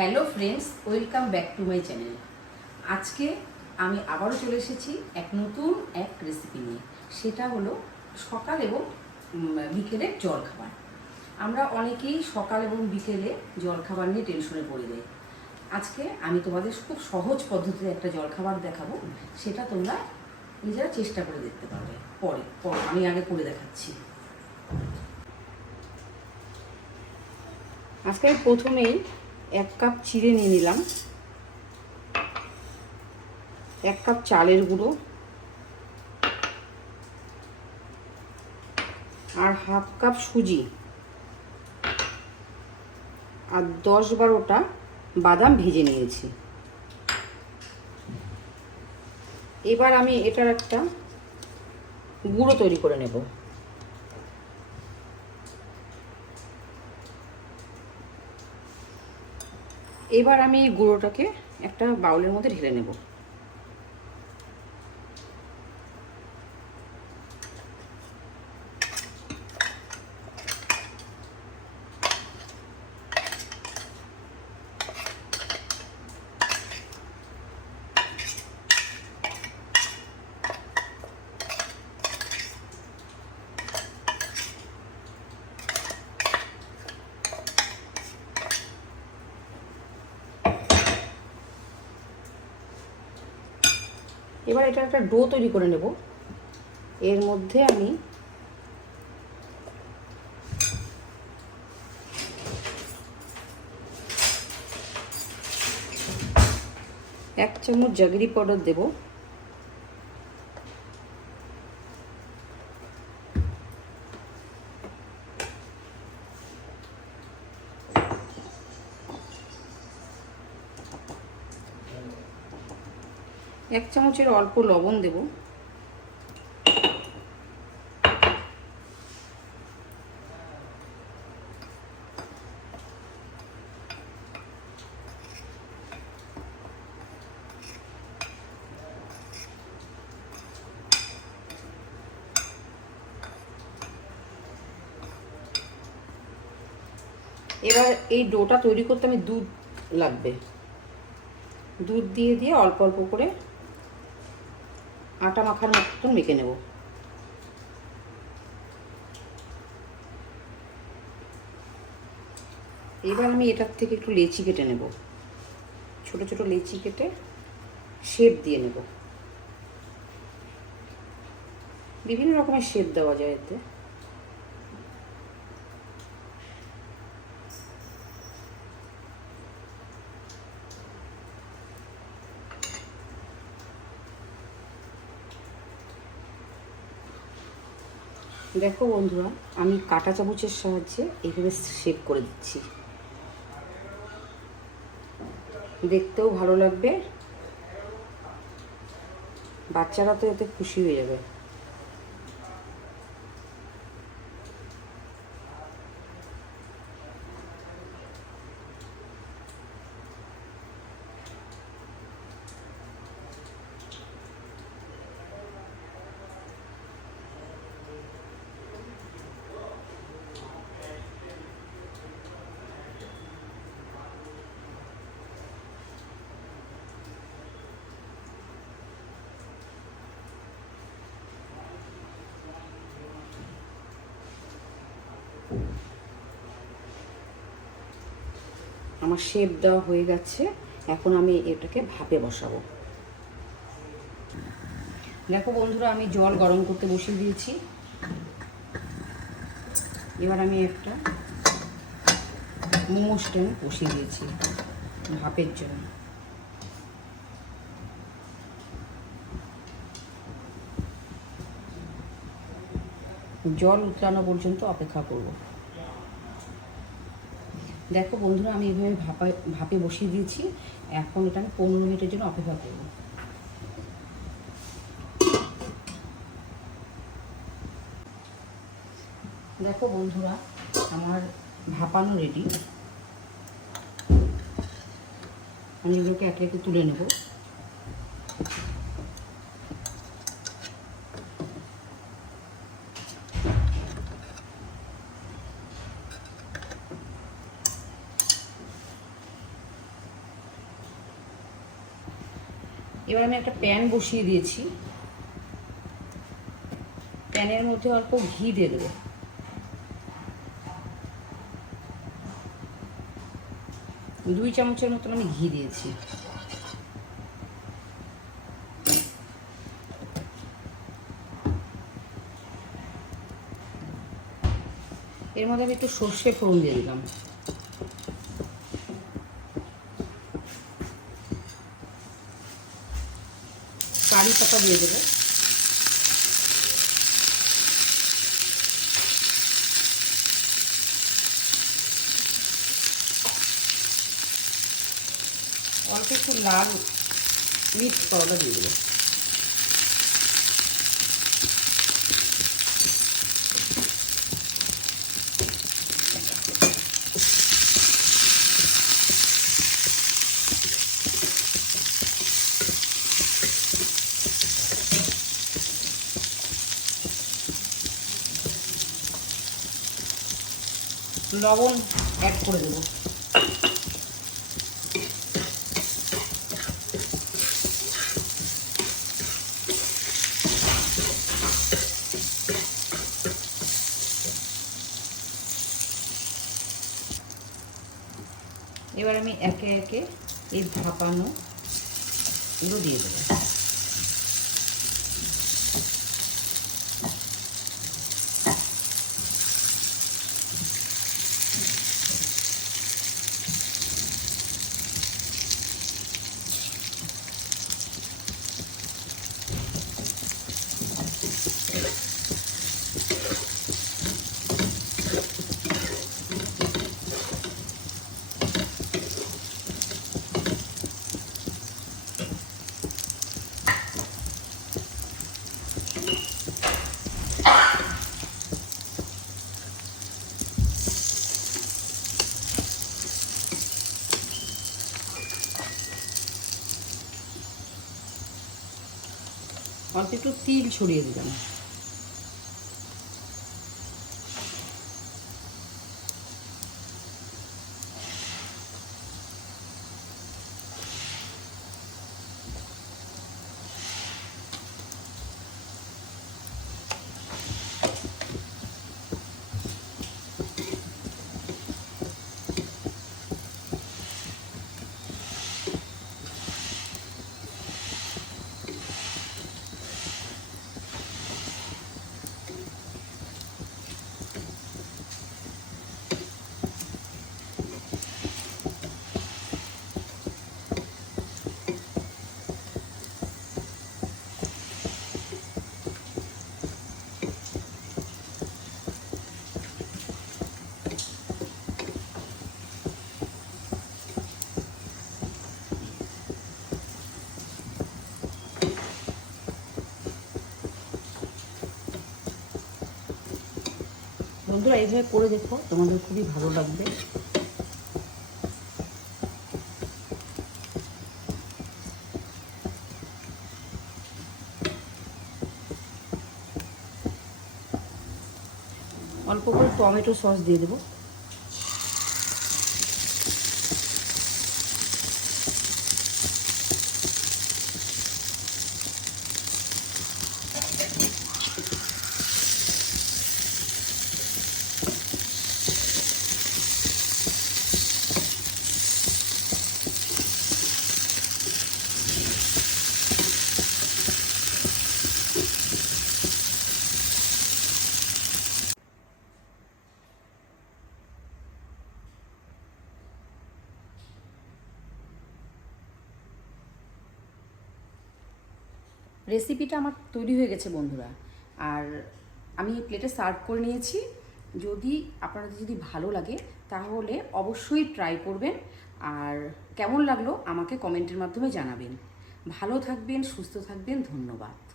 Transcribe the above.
Hello friends, welcome back to my channel. আজকে আমি আবারও চলে এসেছি নতুন এক রেসিপি নিয়ে। সেটা হলো সকাল এবং বিকেলের জলখাবার। আমরা অনেকেই সকাল এবং বিকেলে জলখাবার নিয়ে টেনশনে পড়ে যাই। আজকে আমি তোমাদের খুব সহজ পদ্ধতিতে একটা জলখাবার দেখাবো, সেটা তোমরা নিজেরা চেষ্টা করে দেখতে পারবে। পরে আমি আগে করে দেখাচ্ছি। আজকে আমি প্রথমেই 1 কাপ চিড়ে নিয়ে নিলাম, 1 কাপ চালের গুঁড়ো আর হাফ কাপ সুজি আর 10-12টা বাদাম ভেজে নিয়েছি। এবার আমি এটার একটা গুঁড়ো তৈরি করে নেব। এবার আমি এই গুঁড়োটাকে একটা বাউলের মধ্যে ঢেলে নেব। এবার এটা একটা ডো তৈরি করে নেব। এর মধ্যে আমি এক চামচ জাগরি পাউডার দেব, এক চামচের অল্প লবণ দেব, এবার এই ডোটা তৈরি করতে আমি দুধ লাগবে। দুধ দিয়ে অল্প অল্প করে আটা মাখার মতন মেখে নেব। এবার আমি এটার থেকে একটু লেচি কেটে নেব, ছোট ছোট লেচি কেটে শেপ দিয়ে নেব। বিভিন্ন রকমের শেপ দেওয়া যায় এতে। দেখো বন্ধুরা, আমি কাঁটা চামচের সাহায্যে এইভাবে শেপ করে দিচ্ছি। দেখতেও ভালো লাগবে, বাচ্চারা তো এতে খুশি হয়ে যাবে। আমার শেপ দেওয়া হয়ে গেছে। এখন আমি এটাকে ভাপে বসাবো। দেখো বন্ধুরা, আমি জল গরম করতে বসিয়ে দিয়েছি। এবার আমি একটা মোমো স্ট্যান্ড বসিয়ে দিয়েছি ভাপের জন্য। জল উতলানো পর্যন্ত অপেক্ষা করব। দেখো বন্ধুরা, আমি এইভাবে ভাপে বসিয়ে দিয়েছি। এখন এটা আমি 15 মিনিটের জন্য অপেক্ষা করব। দেখো বন্ধুরা, আমার ভাপানো রেডি। আমি এগুলোকে একে একে তুলে নেব। এবার আমি একটা প্যান বসিয়ে দিয়েছি, প্যানের মধ্যে অল্প ঘি দিয়ে দেবো। দুই চামচের মতন আমি ঘি দিয়েছি। এর মধ্যে আমি একটু সর্ষে ফোড়ন দিয়ে দিলাম। কারি পাতা দিয়ে দেবো। অল্প একটু লাল মির্চ পাউডার দিয়ে দেবো। লবণ অ্যাড করে দেবো। এবার আমি একে একে এই ভাপানোগুলো দিয়ে দেবো। অল্প একটু তিল ছড়িয়ে দিলাম। বন্ধুরা এইভাবে করে দেখো, তোমাদের খুবই ভালো লাগবে। অল্প করে টমেটো সস দিয়ে দেবো। রেসিপিটা আমার তৈরি হয়ে গেছে বন্ধুরা, আর আমি প্লেটে সার্ভ করে নিয়েছি। আপনাদের যদি ভালো লাগে তাহলে অবশ্যই ট্রাই করবেন, আর কেমন লাগলো আমাকে কমেন্টের মাধ্যমে জানাবেন। ভালো থাকবেন, সুস্থ থাকবেন, ধন্যবাদ।